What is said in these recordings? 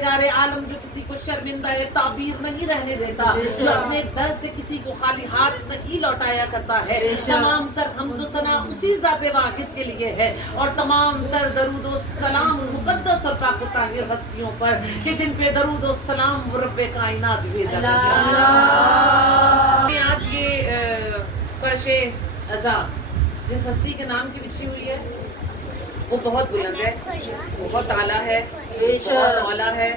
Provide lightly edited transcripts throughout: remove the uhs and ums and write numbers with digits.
परवरदिगार आलम जो किसी को शर्मिंदा ताबीर नहीं रहने देता, जो अपने दर से किसी को खाली हाथ नहीं लौटाया करता है। तमाम तर हम्द सना उसी ज़ात वाहिद के लिए है और तमाम तर दरूद व सलाम मुक़द्दस और पाक ताहिर हस्तियों पर कि जिन पे दरूद व सलाम रब्बे कायनात भेजा गया। आज ये फर्शे अज़ा जिस हस्ती के नाम की बिछी हुई है वो बहुत बुलंद है, बहुत आला है, बहुत औला है,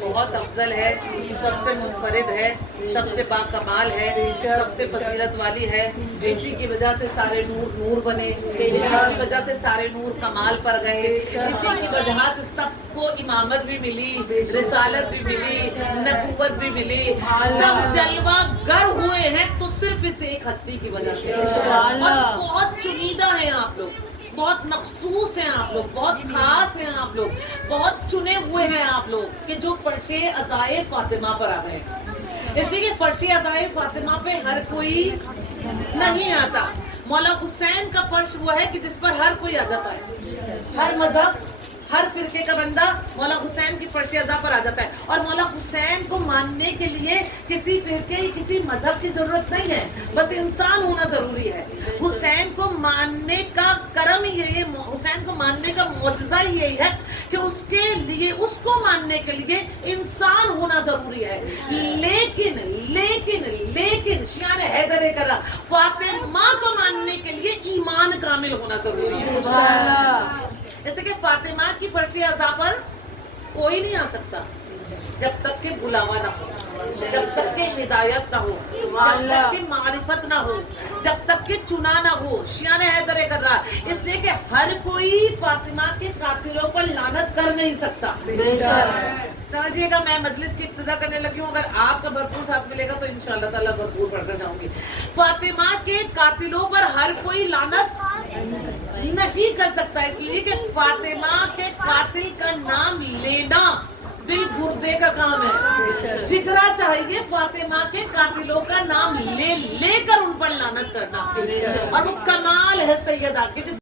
बहुत अफजल है, सबसे मुनफरिद है, सबसे बाकमाल है, सबसे फजीलत वाली है। इसी की वजह से सारे नूर नूर बने, इसी की वजह से सारे नूर कमाल पर गए, इसी की वजह से सबको इमामत भी मिली, रिसालत भी मिली, नबूवत भी मिली। सब जलवा गर हुए हैं तो सिर्फ इस एक हस्ती की वजह से। और बहुत चुनीदा हैं आप लोग, बहुत मखसूस हैं आप लोग, बहुत खास हैं आप लोग, बहुत चुने हुए हैं आप लोग कि जो फर्शे अज़ाए फातिमा पर आ गए। इसलिए कि फर्शे अज़ाए फातिमा पे हर कोई नहीं आता। मौला हुसैन का फर्श वो है कि जिस पर हर कोई आ जाता है, हर मजहब हर फिरके का बंदा मौला हुसैन की फर्श अज़ा पर आ जाता है। और मौला हुसैन को मानने के लिए किसी फिरके किसी मजहब की जरूरत नहीं है, बस इंसान होना जरूरी है। हुसैन को मानने का करम ही यही है, हुसैन को मानने का मौजज़ा ही यही है कि उसके लिए उसको मानने के लिए इंसान होना जरूरी है। लेकिन लेकिन लेकिन शियान हैदर करा फातिमा को मानने के लिए ईमान कामिल होना जरूरी है। जैसे कि फातिमा की फर्श अज़ा पर कोई नहीं आ सकता जब तक कि बुलावा ना हो, जब तक कि हिदायत ना हो, जब तक कि मारिफत ना हो, जब तक कि चुना ना हो। शियान हैदर कर रहा इसलिए कि हर कोई फातिमा के कातिलों पर लानत कर नहीं सकता। समझिएगा, मैं मजलिस की इब्तिदा करने लगी हूँ, अगर आपका भरपूर साथ मिलेगा तो इंशाअल्लाह ताला भरपूर पढ़कर जाऊंगी। फातिमा के कातिलों पर हर कोई लानत नहीं कर सकता, इसलिए कि फातिमा के कातिल का नाम लेना दिल गुर्दे का काम है। जिगरा चाहिए फातिमा के कातिलों का नाम लेकर उन पर लानत करना, और वो कमाल है सैयदा के